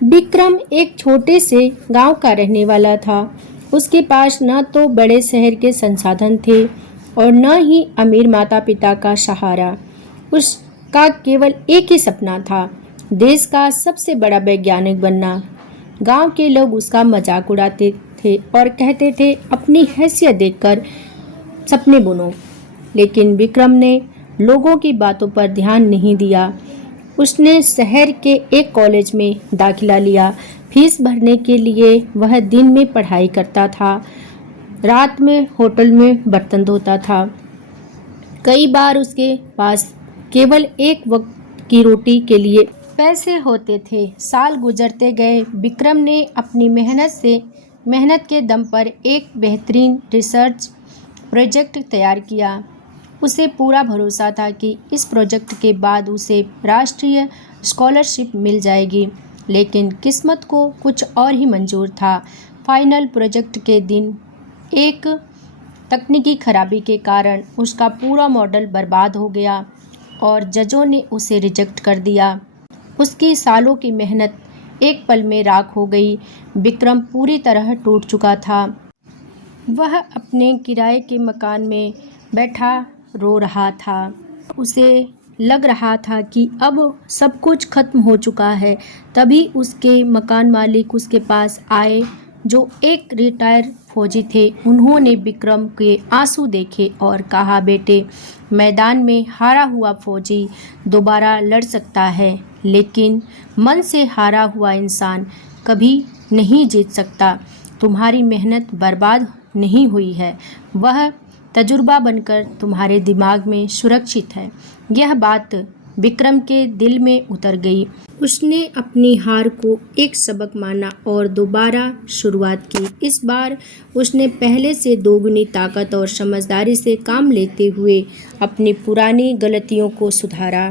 विक्रम एक छोटे से गांव का रहने वाला था। उसके पास न तो बड़े शहर के संसाधन थे और न ही अमीर माता पिता का सहारा। उसका केवल एक ही सपना था, देश का सबसे बड़ा वैज्ञानिक बनना। गांव के लोग उसका मजाक उड़ाते थे और कहते थे, अपनी हैसियत देखकर सपने बुनो। लेकिन विक्रम ने लोगों की बातों पर ध्यान नहीं दिया। उसने शहर के एक कॉलेज में दाखिला लिया। फीस भरने के लिए वह दिन में पढ़ाई करता था, रात में होटल में बर्तन धोता था। कई बार उसके पास केवल एक वक्त की रोटी के लिए पैसे होते थे। साल गुजरते गए। विक्रम ने अपनी मेहनत के दम पर एक बेहतरीन रिसर्च प्रोजेक्ट तैयार किया। उसे पूरा भरोसा था कि इस प्रोजेक्ट के बाद उसे राष्ट्रीय स्कॉलरशिप मिल जाएगी, लेकिन किस्मत को कुछ और ही मंजूर था। फाइनल प्रोजेक्ट के दिन एक तकनीकी खराबी के कारण उसका पूरा मॉडल बर्बाद हो गया और जजों ने उसे रिजेक्ट कर दिया। उसकी सालों की मेहनत एक पल में राख हो गई। विक्रम पूरी तरह टूट चुका था। वह अपने किराए के मकान में बैठा रो रहा था। उसे लग रहा था कि अब सब कुछ खत्म हो चुका है। तभी उसके मकान मालिक उसके पास आए, जो एक रिटायर फौजी थे। उन्होंने विक्रम के आंसू देखे और कहा, बेटे, मैदान में हारा हुआ फौजी दोबारा लड़ सकता है, लेकिन मन से हारा हुआ इंसान कभी नहीं जीत सकता। तुम्हारी मेहनत बर्बाद नहीं हुई है, वह तजुर्बा बनकर तुम्हारे दिमाग में सुरक्षित है। यह बात विक्रम के दिल में उतर गई। उसने अपनी हार को एक सबक माना और दोबारा शुरुआत की। इस बार उसने पहले से दोगुनी ताकत और समझदारी से काम लेते हुए अपनी पुरानी गलतियों को सुधारा।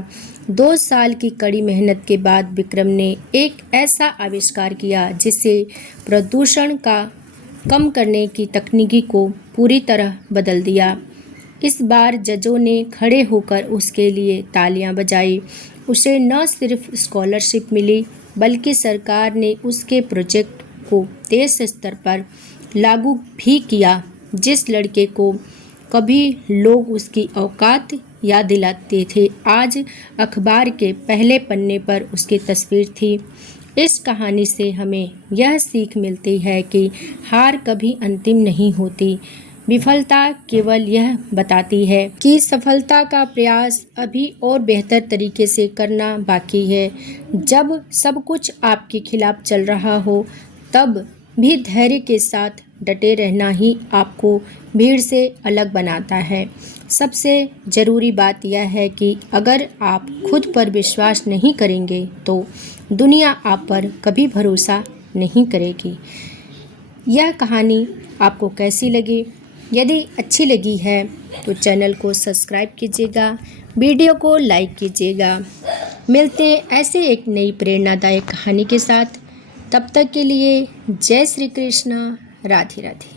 2 साल की कड़ी मेहनत के बाद विक्रम ने एक ऐसा आविष्कार किया जिससे प्रदूषण का कम करने की तकनीकी को पूरी तरह बदल दिया। इस बार जजों ने खड़े होकर उसके लिए तालियां बजाई। उसे न सिर्फ स्कॉलरशिप मिली, बल्कि सरकार ने उसके प्रोजेक्ट को देश स्तर पर लागू भी किया। जिस लड़के को कभी लोग उसकी औकात याद दिलाते थे, आज अखबार के पहले पन्ने पर उसकी तस्वीर थी। इस कहानी से हमें यह सीख मिलती है कि हार कभी अंतिम नहीं होती। विफलता केवल यह बताती है कि सफलता का प्रयास अभी और बेहतर तरीके से करना बाकी है। जब सब कुछ आपके खिलाफ चल रहा हो, तब भी धैर्य के साथ डटे रहना ही आपको भीड़ से अलग बनाता है। सबसे ज़रूरी बात यह है कि अगर आप खुद पर विश्वास नहीं करेंगे, तो दुनिया आप पर कभी भरोसा नहीं करेगी। यह कहानी आपको कैसी लगी? यदि अच्छी लगी है तो चैनल को सब्सक्राइब कीजिएगा, वीडियो को लाइक कीजिएगा। मिलते हैं ऐसे एक नई प्रेरणादायक कहानी के साथ। तब तक के लिए जय श्री कृष्ण, राधे राधे।